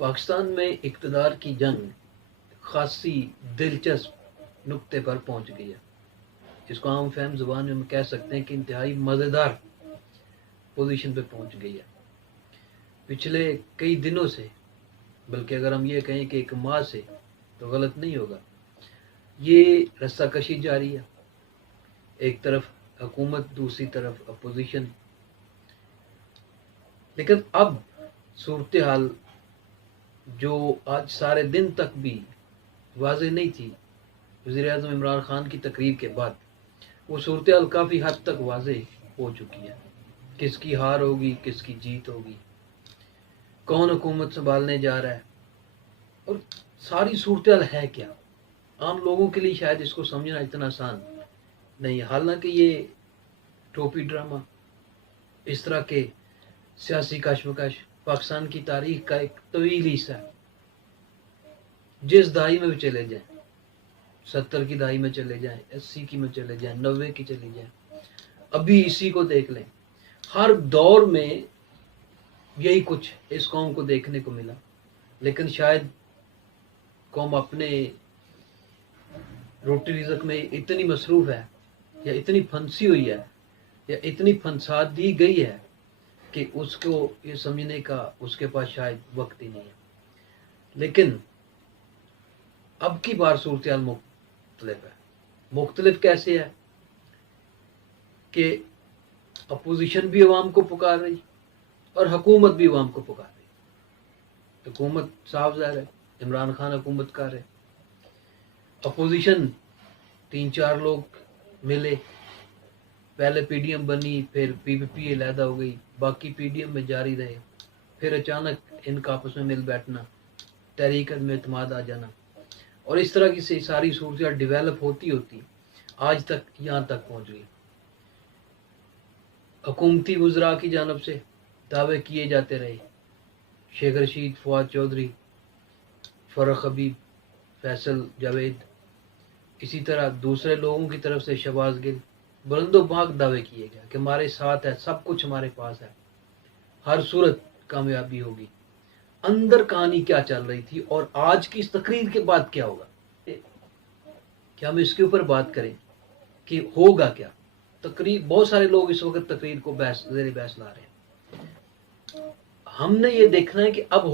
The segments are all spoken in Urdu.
پاکستان میں اقتدار کی جنگ خاصی دلچسپ نقطے پر پہنچ گئی ہے. اس کو عام فہم زبان میں ہم کہہ سکتے ہیں کہ انتہائی مزیدار پوزیشن پہ پہنچ گئی ہے. پچھلے کئی دنوں سے، بلکہ اگر ہم یہ کہیں کہ ایک ماہ سے، تو غلط نہیں ہوگا، یہ رسہ کشی جاری ہے. ایک طرف حکومت، دوسری طرف اپوزیشن. لیکن اب صورتحال جو آج سارے دن تک بھی واضح نہیں تھی، وزیر اعظم عمران خان کی تقریر کے بعد وہ صورتحال کافی حد تک واضح ہو چکی ہے. کس کی ہار ہوگی، کس کی جیت ہوگی، کون حکومت سنبھالنے جا رہا ہے، اور ساری صورتحال ہے کیا. عام لوگوں کے لیے شاید اس کو سمجھنا اتنا آسان نہیں ہے. حالانکہ یہ ٹوپی ڈرامہ، اس طرح کے سیاسی کشمکش پاکستان کی تاریخ کا ایک طویل حصہ ہے. جس دہائی میں بھی چلے جائیں، 70 کی دہائی میں چلے جائیں، 80 کی میں چلے جائیں، 90 کی چلے جائیں، ابھی اسی کو دیکھ لیں. ہر دور میں یہی کچھ اس قوم کو دیکھنے کو ملا. لیکن شاید قوم اپنے روٹی رزق میں اتنی مصروف ہے، یا اتنی پھنسی ہوئی ہے، یا اتنی پھنسا دی گئی ہے کہ اس کو یہ سمجھنے کا اس کے پاس شاید وقت ہی نہیں ہے. لیکن اب کی بار صورتحال مختلف ہے. مختلف کیسے ہے کہ اپوزیشن بھی عوام کو پکار رہی اور حکومت بھی عوام کو پکار رہی. حکومت صاف ظاہر ہے، عمران خان حکومت کر رہے. اپوزیشن 3-4 لوگ ملے، پہلے پی ڈی ایم بنی، پھر پی پی پی علیحدہ ہو گئی، باقی پی ڈی ایم میں جاری رہے، پھر اچانک ان کا آپس میں مل بیٹھنا، تحریک عدم اعتماد آ جانا، اور اس طرح کی ساری صورتحال ڈیولپ ہوتی ہوتی آج تک یہاں تک پہنچ گئی. حکومتی وزراء کی جانب سے دعوے کیے جاتے رہے، شیخ رشید، فواد چودھری، فرخ حبیب، فیصل جاوید. اسی طرح دوسرے لوگوں کی طرف سے شہباز گل، بلند و بھاگ دعوے کیے گئے کہ ہمارے ساتھ ہے، سب کچھ ہمارے پاس ہے، ہر صورت کامیابی ہوگی. اندر کہانی کیا چل رہی تھی اور آج کی اس تقریر کے بعد کیا ہوگا، کہ ہم اس کے اوپر بات کریں کہ ہوگا کیا. تقریر، بہت سارے لوگ اس وقت تقریر کو زیر بحث لا رہے ہیں. ہم نے یہ دیکھنا ہے کہ اب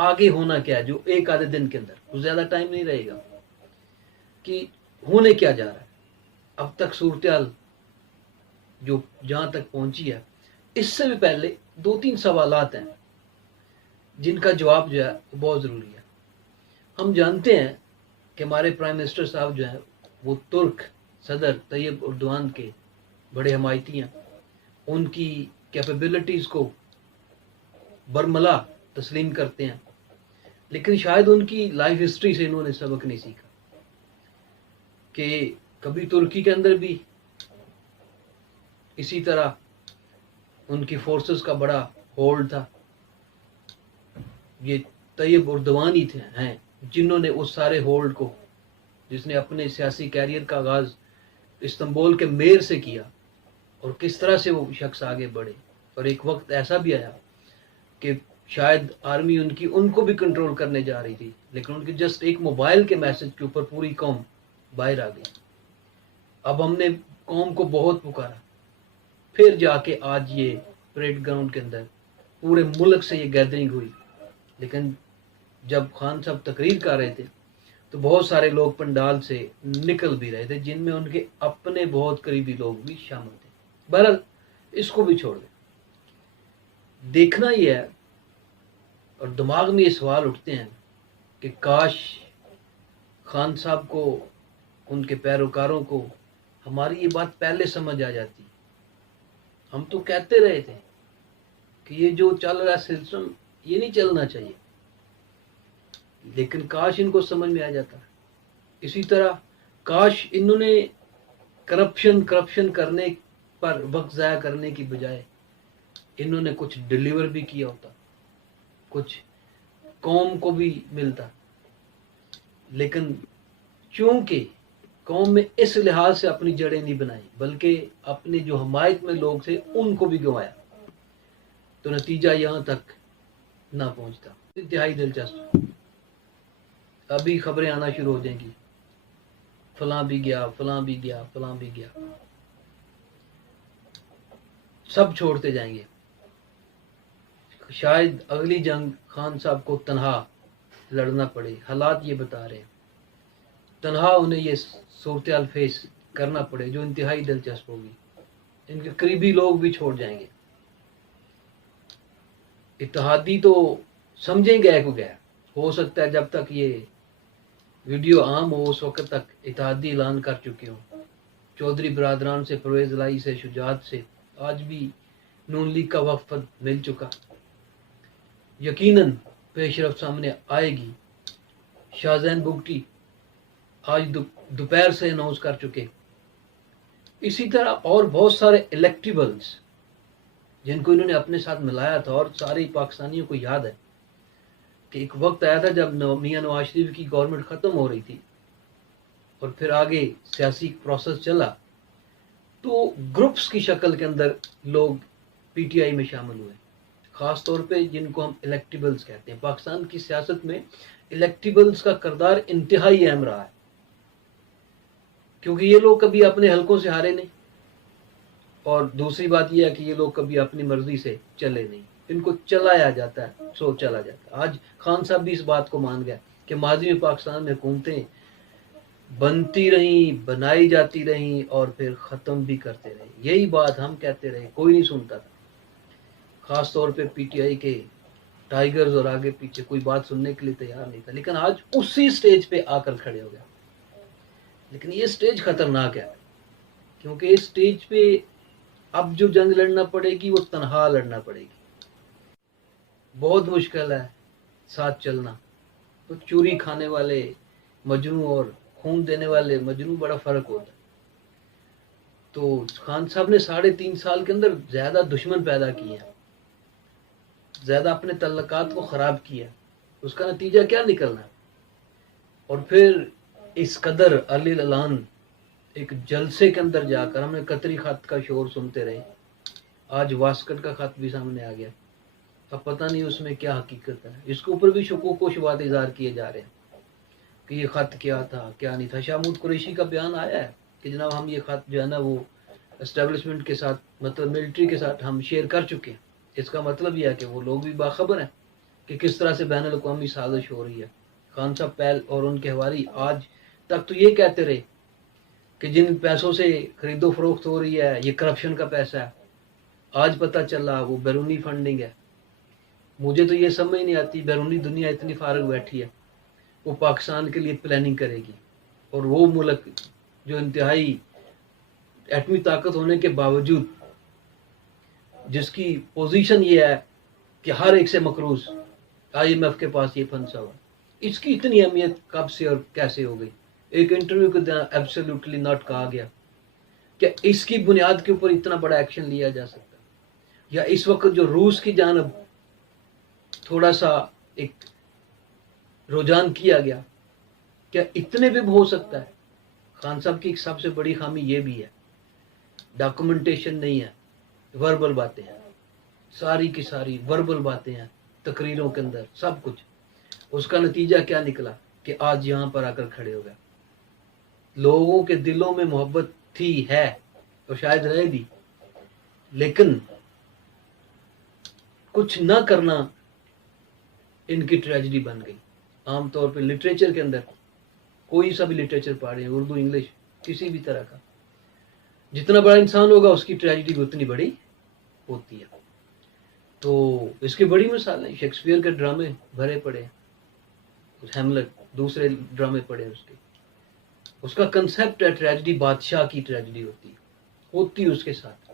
آگے ہونا کیا ہے، جو ایک آدھے دن کے اندر، کچھ زیادہ ٹائم نہیں رہے گا، کہ ہونے کیا جا رہا ہے. اب تک صورتحال جو جہاں تک پہنچی ہے، اس سے بھی پہلے 2-3 سوالات ہیں جن کا جواب جو ہے بہت ضروری ہے. ہم جانتے ہیں کہ ہمارے پرائم منسٹر صاحب جو ہیں وہ ترک صدر طیب اردوان کے بڑے حمایتی ہیں. ان کی کیپیبلٹیز کو برملا تسلیم کرتے ہیں. لیکن شاید ان کی لائف ہسٹری سے انہوں نے سبق نہیں سیکھا کہ کبھی ترکی کے اندر بھی اسی طرح ان کی فورسز کا بڑا ہولڈ تھا. یہ طیب اردوان ہی ہیں جنہوں نے اس سارے ہولڈ کو، جس نے اپنے سیاسی کیریئر کا آغاز استنبول کے میر سے کیا، اور کس طرح سے وہ شخص آگے بڑھے. اور ایک وقت ایسا بھی آیا کہ شاید آرمی ان کو بھی کنٹرول کرنے جا رہی تھی، لیکن ان کے جسٹ ایک موبائل کے میسج کے اوپر پوری قوم باہر آ گئی. اب ہم نے قوم کو بہت پکارا، پھر جا کے آج یہ پریڈ گراؤنڈ کے اندر پورے ملک سے یہ گیدرنگ ہوئی. لیکن جب خان صاحب تقریر کر رہے تھے تو بہت سارے لوگ پنڈال سے نکل بھی رہے تھے، جن میں ان کے اپنے بہت قریبی لوگ بھی شامل تھے. بہرحال اس کو بھی چھوڑ دیں. دیکھنا یہ ہے، اور دماغ میں یہ سوال اٹھتے ہیں کہ کاش خان صاحب کو، ان کے پیروکاروں کو ہماری یہ بات پہلے سمجھ آ جاتی. ہم تو کہتے رہے تھے کہ یہ جو چل رہا ہے سسٹم، یہ نہیں چلنا چاہیے، لیکن کاش ان کو سمجھ میں آ جاتا. اسی طرح کاش انہوں نے کرپشن کرنے پر وقت ضائع کرنے کی بجائے انہوں نے کچھ ڈیلیور بھی کیا ہوتا، کچھ قوم کو بھی ملتا. لیکن چونکہ قوم میں اس لحاظ سے اپنی جڑیں نہیں بنائی، بلکہ اپنے جو حمایت میں لوگ تھے ان کو بھی گنوایا، تو نتیجہ یہاں تک نہ پہنچتا. انتہائی دلچسپ. ابھی خبریں آنا شروع ہو جائیں گی، فلاں بھی گیا، فلاں بھی گیا، فلاں بھی گیا، سب چھوڑتے جائیں گے. شاید اگلی جنگ خان صاحب کو تنہا لڑنا پڑے. حالات یہ بتا رہے ہیں تنہا انہیں یہ صورتحال فیس کرنا پڑے جو انتہائی دلچسپ ہوگی. ان کے قریبی لوگ بھی چھوڑ جائیں گے. اتحادی تو سمجھیں گے کو گیا. ہو سکتا ہے جب تک یہ ویڈیو عام ہو اس وقت تک اتحادی اعلان کر چکے ہوں. چودھری برادران سے، پرویز الہی سے، شجاعت سے آج بھی نون لیگ کا وفد مل چکا. یقیناً پیش رفت سامنے آئے گی. شاہزین بگٹی آج دوپہر سے اناؤنس کر چکے. اسی طرح اور بہت سارے الیکٹیبلز جن کو انہوں نے اپنے ساتھ ملایا تھا. اور سارے پاکستانیوں کو یاد ہے کہ ایک وقت آیا تھا جب میاں نواز شریف کی گورنمنٹ ختم ہو رہی تھی اور پھر آگے سیاسی پروسیس چلا تو گروپس کی شکل کے اندر لوگ پی ٹی آئی میں شامل ہوئے. خاص طور پہ جن کو ہم الیکٹیبلز کہتے ہیں. پاکستان کی سیاست میں الیکٹیبلز کا کردار انتہائی اہم رہا ہے کیونکہ یہ لوگ کبھی اپنے حلقوں سے ہارے نہیں، اور دوسری بات یہ ہے کہ یہ لوگ کبھی اپنی مرضی سے چلے نہیں. ان کو چلایا جاتا ہے، سو چلا جاتا ہے. آج خان صاحب بھی اس بات کو مان گیا کہ ماضی میں پاکستان میں حکومتیں بنتی رہیں، بنائی جاتی رہیں اور پھر ختم بھی کرتے رہے. یہی بات ہم کہتے رہے، کوئی نہیں سنتا تھا. خاص طور پہ پی ٹی آئی کے ٹائیگرز اور آگے پیچھے کوئی بات سننے کے لیے تیار نہیں تھا. لیکن آج اسی سٹیج پہ آ کر کھڑے ہو گیا. لیکن یہ سٹیج خطرناک ہے کیونکہ اس سٹیج پہ اب جو جنگ لڑنا پڑے گی وہ تنہا لڑنا پڑے گی. بہت مشکل ہے ساتھ چلنا. تو چوری کھانے والے مجنو اور خون دینے والے مجنو بڑا فرق ہوتا ہے. تو خان صاحب نے 3.5 سال کے اندر زیادہ دشمن پیدا کیے ہیں، زیادہ اپنے تعلقات کو خراب کیا. اس کا نتیجہ کیا نکلنا ہے؟ اور پھر اس قدر علی اعلان ایک جلسے کے اندر جا کر ہم نے قطری خط کا شور سنتے رہے. آج واسکٹ کا خط بھی سامنے آ گیا. اب پتہ نہیں اس میں کیا حقیقت ہے. اس کے اوپر بھی شکوک و شبہات اظہار کیے جا رہے ہیں کہ یہ خط کیا تھا کیا نہیں تھا. شاہ محمود قریشی کا بیان آیا ہے کہ جناب ہم یہ خط جو ہے نا وہ اسٹیبلشمنٹ کے ساتھ مطلب ملٹری کے ساتھ ہم شیئر کر چکے ہیں. اس کا مطلب یہ ہے کہ وہ لوگ بھی باخبر ہیں کہ کس طرح سے بین الاقوامی سازش ہو رہی ہے. خان صاحب پہل اور ان کے حواری آج تک تو یہ کہتے رہے کہ جن پیسوں سے خرید و فروخت ہو رہی ہے یہ کرپشن کا پیسہ ہے. آج پتہ چلا وہ بیرونی فنڈنگ ہے. مجھے تو یہ سمجھ نہیں آتی بیرونی دنیا اتنی فارغ بیٹھی ہے، وہ پاکستان کے لیے پلاننگ کرے گی اور وہ ملک جو انتہائی ایٹمی طاقت ہونے کے باوجود جس کی پوزیشن یہ ہے کہ ہر ایک سے مقروض، آئی ایم ایف کے پاس یہ پھنسا ہوا، اس کی اتنی اہمیت کب سے اور کیسے ہو گئی؟ ایک انٹرویو کے دوران ایبسلیوٹلی ناٹ کہا گیا کہ اس کی بنیاد کے اوپر اتنا بڑا ایکشن لیا جا سکتا. یا اس وقت جو روس کی جانب تھوڑا سا ایک رجحان کیا گیا، کیا اتنے بھی ہو سکتا ہے؟ خان صاحب کی ایک سب سے بڑی خامی یہ بھی ہے ڈاکومنٹیشن نہیں ہے، وربل باتیں ہیں، ساری کی ساری وربل باتیں ہیں تقریروں کے اندر سب کچھ. اس کا نتیجہ کیا نکلا کہ آج یہاں پر آ کر کھڑے ہو گئے. لوگوں کے دلوں میں محبت تھی ہے اور شاید رہے بھی، لیکن کچھ نہ کرنا ان کی ٹریجڈی بن گئی. عام طور پہ لٹریچر کے اندر کوئی سا بھی لٹریچر پڑھیں، اردو انگلش کسی بھی طرح کا، جتنا بڑا انسان ہوگا اس کی ٹریجڈی بھی اتنی بڑی ہوتی ہے. تو اس کی بڑی مثالیں شیکسپیئر کے ڈرامے بھرے پڑے ہیں، ہیملٹ دوسرے ڈرامے پڑے ہیں اس کا کنسیپٹ ہے ٹریجڈی بادشاہ کی ٹریجڈی ہوتی اس کے ساتھ.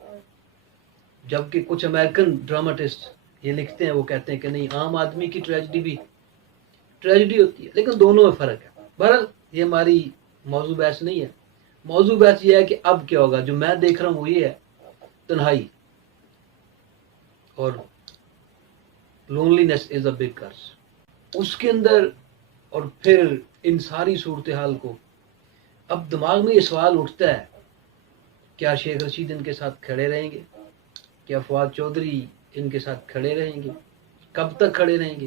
جبکہ کچھ امریکن ڈراماٹسٹ یہ لکھتے ہیں، وہ کہتے ہیں کہ نہیں عام آدمی کی ٹریجڈی بھی ٹریجڈی ہوتی ہے. لیکن دونوں میں فرق ہے. بہرحال یہ ہماری موضوع بحث نہیں ہے. موضوع بحث یہ ہے کہ اب کیا ہوگا. جو میں دیکھ رہا ہوں وہ یہ ہے تنہائی اور لونلینس از اے بگ کرس. اس کے اندر اور پھر ان ساری صورتحال کو اب دماغ میں یہ سوال اٹھتا ہے کیا شیخ رشید ان کے ساتھ کھڑے رہیں گے؟ کیا فواد چودھری ان کے ساتھ کھڑے رہیں گے؟ کب تک کھڑے رہیں گے؟